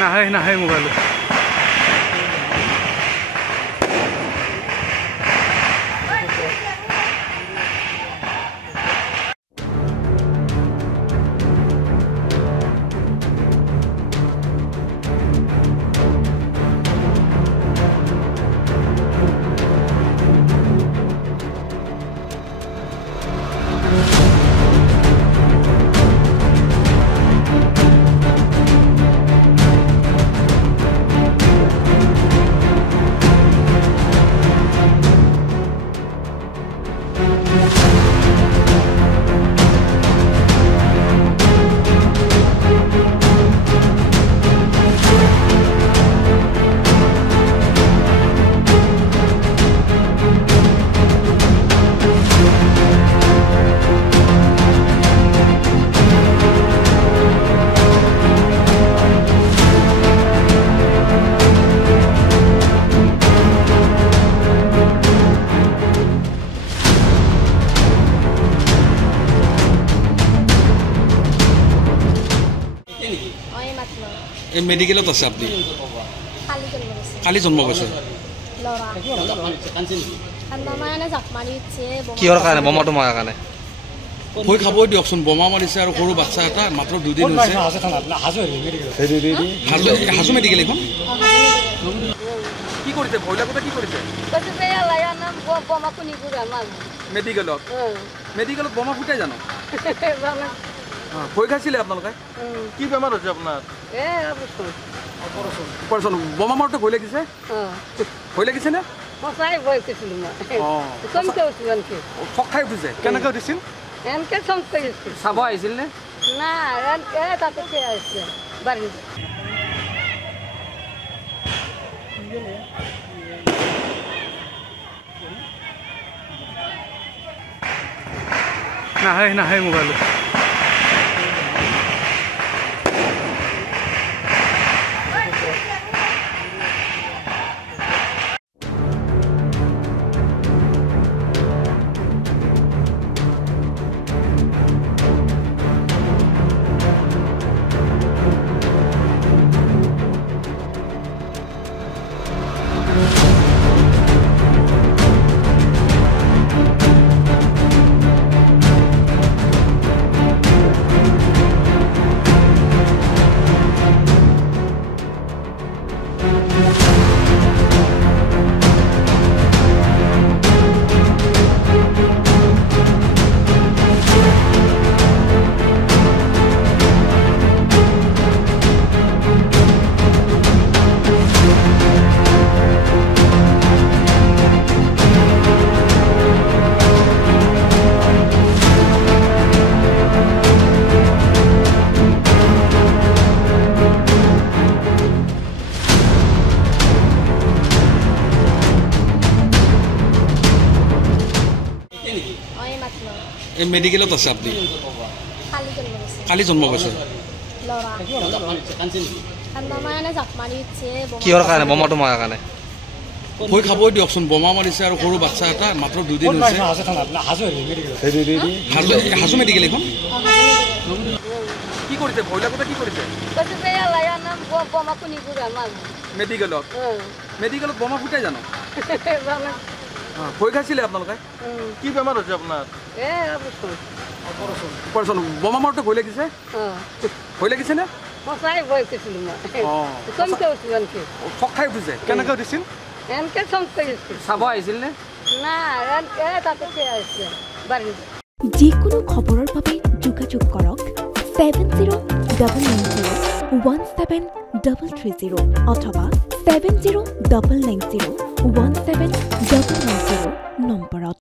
নাহে মোবাইল মেডিকেলত আছে আপনি কালি জন্ম পাইছে কিহৰ কাৰণে বোমাটো মাৰাৰ কাৰণে ভয় খাবই দিয়কচোন বোমা মাৰিছে আৰু সৰু বাচ্চা এটা মাত্ৰ 2 দিন হৈছে হাজু মেডিকেল এখন কি কৰিছে ভয় লাগোতে কি কৰিছে মেডিকেলত বোমা ফুটাই জানো ভয় খাইছিলে আপোনালোকে কি বেমাৰ হৈছে আপোনাৰ অপাৰেশ্যন বোমা মাৰোতে ভয় লাগিছে নে চক খাই উঠিছে কেনেকৈ উঠিছিল চাব আহিছিল নে নাহে মোবাইল মেডিকেলত আছে আপনি কালি জন্ম পাইছে কিহৰ কাৰণে বোমাটো মাৰাৰ কাৰণে ভয় খাবই দিয়কচোন বোমা মাৰিছে আৰু সৰু বাচ্চা এটা মাত্ৰ 2 দিন হৈছে হাজু মেডিকেল এখন কি কৰিছে ভয় লাগোতে কি কৰিছে মেডিকেলত বোমা ফুটাই জানো ভয় খাইছিলে আপোনালোকে কি বেমাৰ হৈছে আপোনাৰ অপাৰেশ্যন বোমা মাৰোতে ভয় লাগিছে নে চক খাই উঠিছে কেনেকৈ উঠিছিল চাব আহিছিল নে যিকোনো খবৰৰ বাবে যোগাযোগ কৰক 7099017330 অথবা 7099017990 নম্বৰত।